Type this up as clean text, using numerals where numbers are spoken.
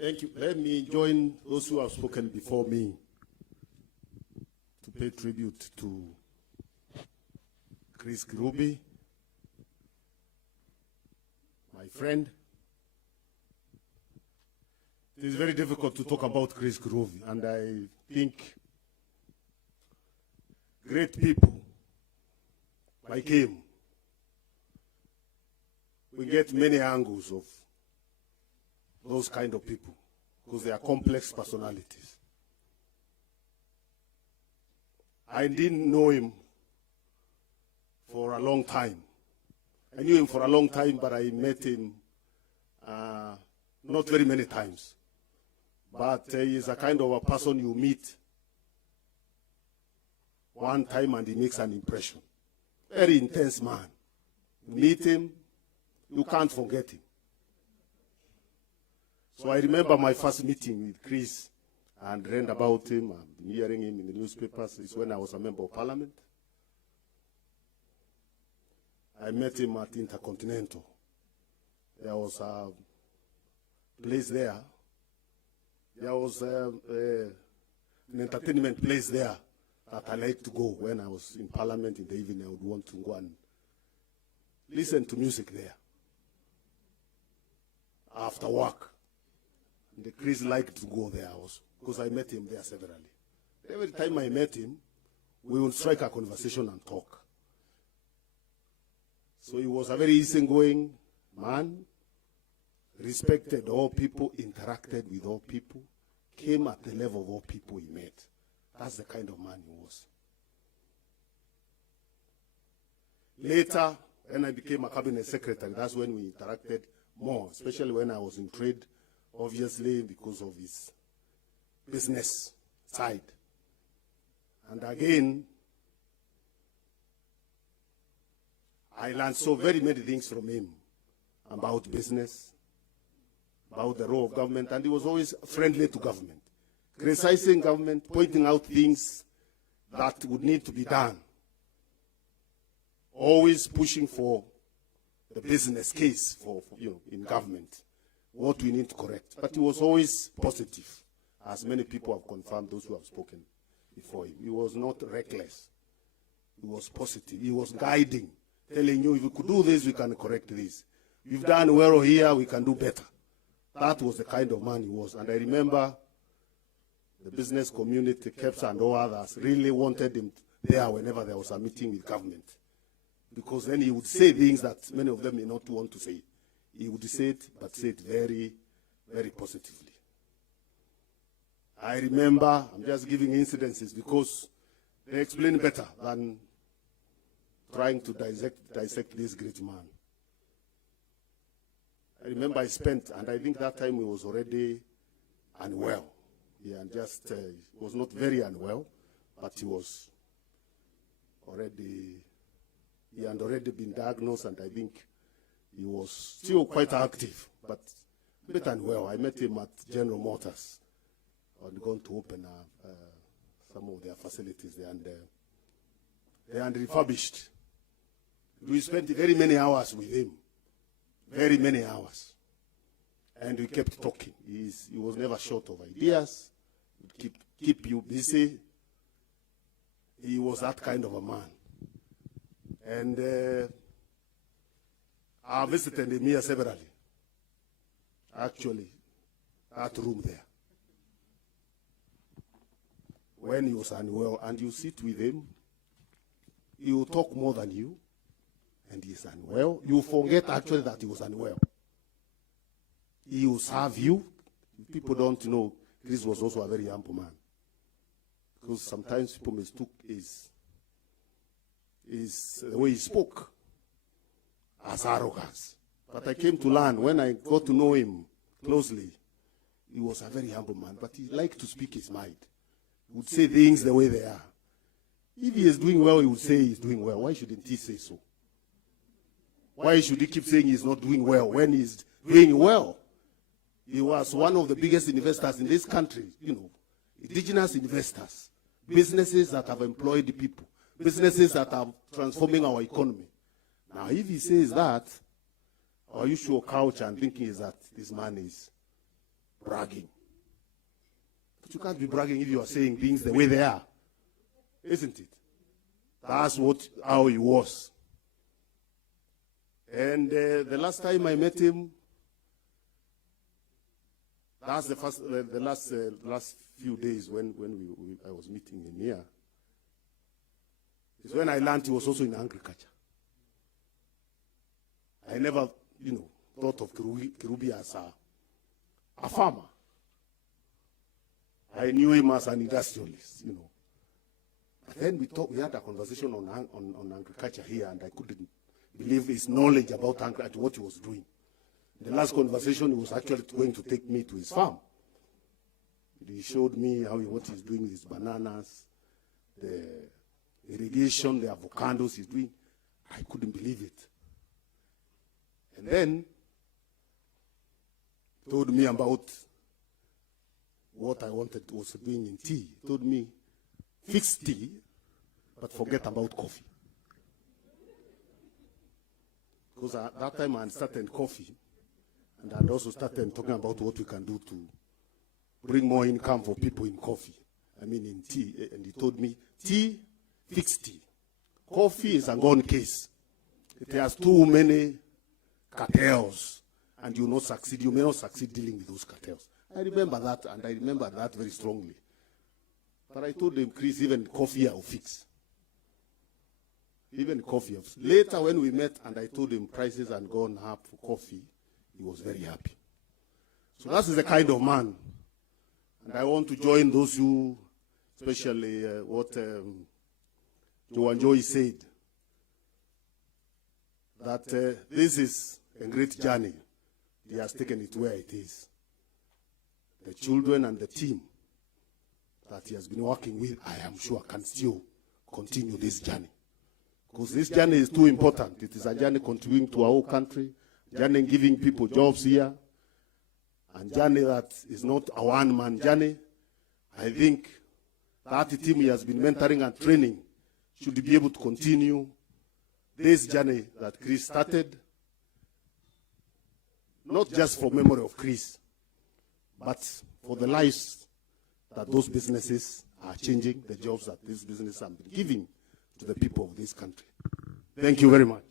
Thank you. Let me join those who have spoken before me to pay tribute to Chris Kirubi, my friend. It is very difficult to talk about Chris Kirubi, and I think great people like him, we get many angles of those kind of people because they are complex personalities. I didn't know him for a long time. I knew him for a long time, but I met him not very many times. But he is a kind of a person you meet one time and he makes an impression. Very intense man. You meet him, you can't forget him. So I remember my first meeting with Chris and read about him. I've been hearing him in the newspapers. It's when I was a member of parliament. I met him at Intercontinental. There was a place there. There was an entertainment place there that I liked to go when I was in parliament in the evening. I would want to go and listen to music there after work. And the Chris liked to go there also because I met him there severally. Every time I met him, we would strike a conversation and talk. So he was a very easygoing man, respected all people, interacted with all people, came at the level of all people he met. That's the kind of man he was. Later, when I became a cabinet secretary, that's when we interacted more, especially when I was in trade, obviously because of his business side. And again, I learned so very many things from him about business, about the role of government, and he was always friendly to government, criticizing government, pointing out things that would need to be done, always pushing for the business case for in government, what we need to correct. But he was always positive, as many people have confirmed, those who have spoken before him. He was not reckless. He was positive. He was guiding, telling you, if you could do this, we can correct this. You've done well here, we can do better. That was the kind of man he was. And I remember the business community, KEPS and all others, really wanted him there whenever there was a meeting with government. Because then he would say things that many of them may not want to say. He would say it, but say it very, very positively. I remember, I'm just giving incidences because they explain better than trying to dissect this great man. I remember I spent, and I think that time he was already unwell. And just, he was not very unwell, but he was already, he had already been diagnosed, and I think he was still quite active, but a bit unwell. I met him at General Motors. I'd gone to open some of their facilities there, and they had refurbished. We spent very many hours with him, very many hours. And we kept talking. He was never short of ideas. He'd keep you busy. He was that kind of a man. And I visited him here severally. Actually, that room there. When he was unwell, and you sit with him, he will talk more than you, and he's unwell. You forget actually that he was unwell. He will serve you. People don't know, Chris was also a very humble man. Because sometimes people mistook the way he spoke as arrogance. But I came to learn, when I got to know him closely, he was a very humble man, but he liked to speak his mind. He would say things the way they are. If he is doing well, he would say he's doing well. Why shouldn't he say so? Why should he keep saying he's not doing well when he's doing well? He was one of the biggest investors in this country, indigenous investors, businesses that have employed the people, businesses that are transforming our economy. Now, if he says that, or you show couch and thinking is that this man is bragging. But you can't be bragging if you are saying things the way they are, isn't it? That's how he was. And the last time I met him, that's the last few days when I was meeting him here, is when I learned he was also in agriculture. I never, thought of Kirubi as a farmer. I knew him as an industrialist, But then we had a conversation on agriculture here, and I couldn't believe his knowledge about agriculture, what he was doing. The last conversation, he was actually going to take me to his farm. He showed me what he's doing with his bananas, the irrigation, the avocados he's doing. I couldn't believe it. And then he told me about what I was doing in tea. He told me, fix tea, but forget about coffee. Because at that time I had started coffee, and I'd also started talking about what we can do to bring more income for people in coffee. In tea. And he told me, tea, fix tea. Coffee is a gone case. It has too many cartels, and you may not succeed dealing with those cartels. I remember that, and I remember that very strongly. But I told him, Chris, even coffee I'll fix. Even coffee. Later when we met and I told him prices had gone up for coffee, he was very happy. So that is the kind of man. And I want to join those who, especially what Joan Joy said, that this is a great journey. He has taken it where it is. The children and the team that he has been working with, I am sure, can still continue this journey. Because this journey is too important. It is a journey contributing to our whole country, journey giving people jobs here, and journey that is not a one-man journey. I think that team he has been mentoring and training should be able to continue this journey that Chris started, not just for memory of Chris, but for the lives that those businesses are changing, the jobs that these businesses are giving to the people of this country. Thank you very much.